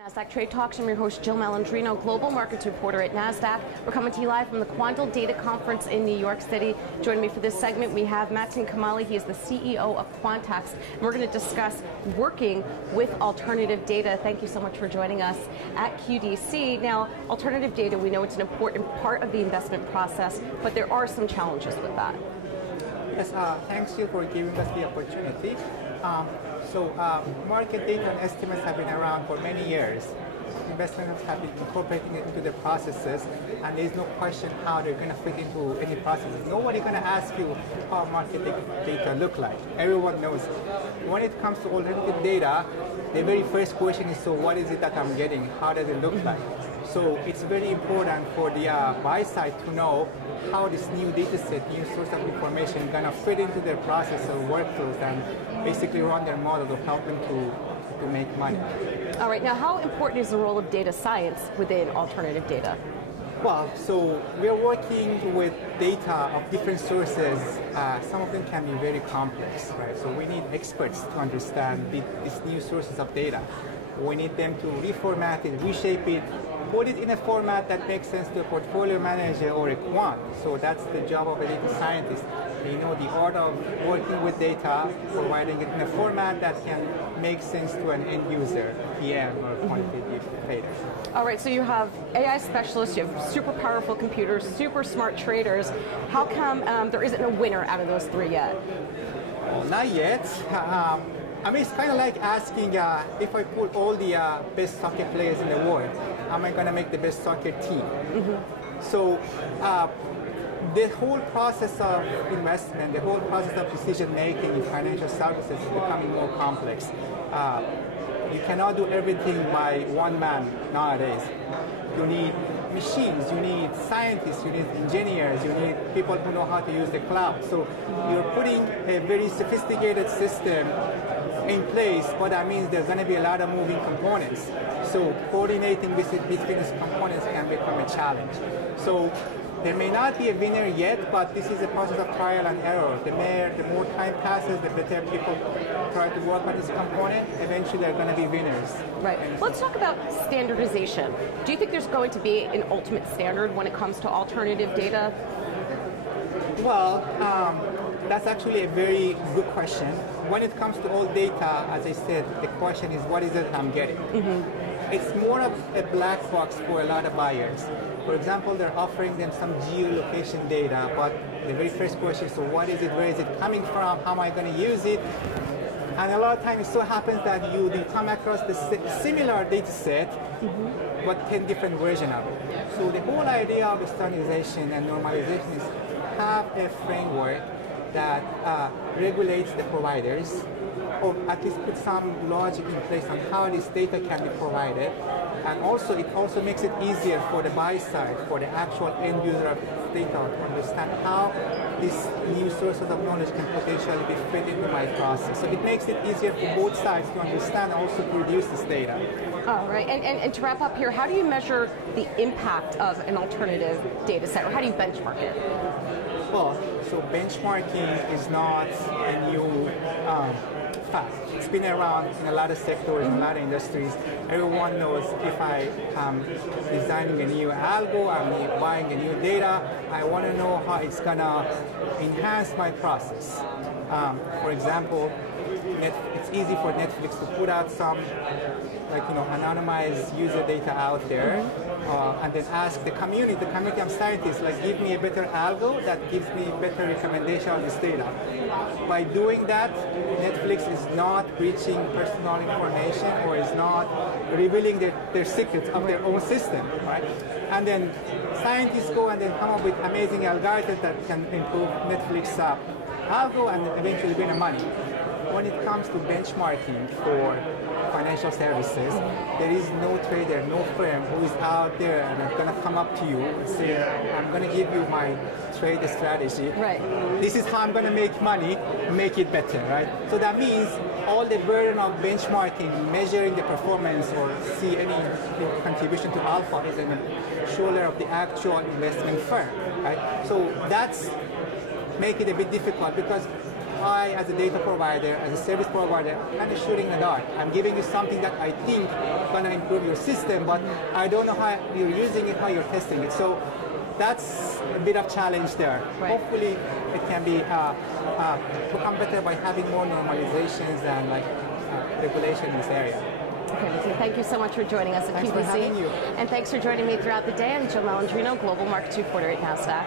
Nasdaq Trade Talks. I'm your host, Jill Malandrino, Global Markets Reporter at Nasdaq. We're coming to you live from the Quantal Data Conference in New York City. Joining me for this segment, we have Matin Kamali. He is the CEO of Quantax, and we're going to discuss working with alternative data. Thank you so much for joining us at QDC. Now, alternative data, we know it's an important part of the investment process, but there are some challenges with that. Yes, thanks you for giving us the opportunity. Market data and estimates have been around for many years. Investors have been incorporating it into their processes, and there's no question how they're going to fit into any processes. Nobody's going to ask you how market data look like. Everyone knows. When it comes to alternative data, the very first question is, so what is it that I'm getting? How does it look like? So it's very important for the buy side to know how this new data set, new source of information is going to fit into their process or workflows and basically run their model to help them to make money. All right, now how important is the role of data science within alternative data? Well, so we're working with data of different sources. Some of them can be very complex, right? So we need experts to understand these new sources of data. We need them to reformat it, reshape it, put it in a format that makes sense to a portfolio manager or a quant. So that's the job of a data scientist. They know the art of working with data, providing it in a format that can make sense to an end user, PM or quantitative trader. All right, so you have AI specialists, you have super powerful computers, super smart traders. How come there isn't a winner out of those three yet? Well, not yet. I mean, it's kind of like asking if I put all the best soccer players in the world, am I going to make the best soccer team? Mm-hmm. So the whole process of investment, the whole process of decision making in financial services is becoming more complex. You cannot do everything by one man nowadays. You need machines, you need scientists, you need engineers, you need people who know how to use the cloud. So you're putting a very sophisticated system in place, but that means there's going to be a lot of moving components. So coordinating between these components can become a challenge. So there may not be a winner yet, but this is a process of trial and error. The more time passes, the better people try to work on this component. Eventually, they're going to be winners. Right. Let's talk about standardization. Do you think there's going to be an ultimate standard when it comes to alternative data? Well, that's actually a very good question. When it comes to all data, as I said, the question is, what is it I'm getting? Mm-hmm. It's more of a black box for a lot of buyers. For example, they're offering them some geolocation data, but the very first question is, so what is it, where is it coming from, how am I going to use it? And a lot of times it so happens that you come across the similar data set, mm-hmm. but 10 different versions of it. So the whole idea of standardization and normalization is have a framework that regulates the providers, or at least put some logic in place on how this data can be provided. And also, it also makes it easier for the buy side, for the actual end user of data to understand how these new sources of knowledge can potentially be fit into my process. So it makes it easier for both sides to understand and also to produce this data. All right, and to wrap up here, how do you measure the impact of an alternative data set, or how do you benchmark it? Well, so benchmarking is not a new fact. It's been around in a lot of sectors, in a lot of industries. Everyone knows if I am designing a new algo, I'm buying a new data, I want to know how it's going to enhance my process. For example, it's easy for Netflix to put out some anonymized user data out there, and then ask the community of scientists, give me a better algo that gives me better recommendation on this data. By doing that, Netflix is not breaching personal information or is not revealing their secrets of their own system, right? And then scientists go and then come up with amazing algorithms that can improve Netflix algo and eventually win money. When it comes to benchmarking for financial services, there is no trader, no firm who is out there and going to come up to you and say, I'm going to give you my trade strategy. Right. This is how I'm going to make money, make it better, right? So that means all the burden of benchmarking, measuring the performance or see any contribution to alpha is on the shoulder of the actual investment firm, right? So that's make it a bit difficult because I, as a data provider, as a service provider, I'm kind of shooting in the dark. I'm giving you something that I think is going to improve your system, but I don't know how you're using it, how you're testing it. So that's a bit of challenge there. Right. Hopefully, it can be become better by having more normalizations and regulation in this area. Okay, Matthew, thank you so much for joining us at Thanks QVC. for having you. And thanks for joining me throughout the day. I'm Jill Malandrino, Global Markets Reporter at Nasdaq.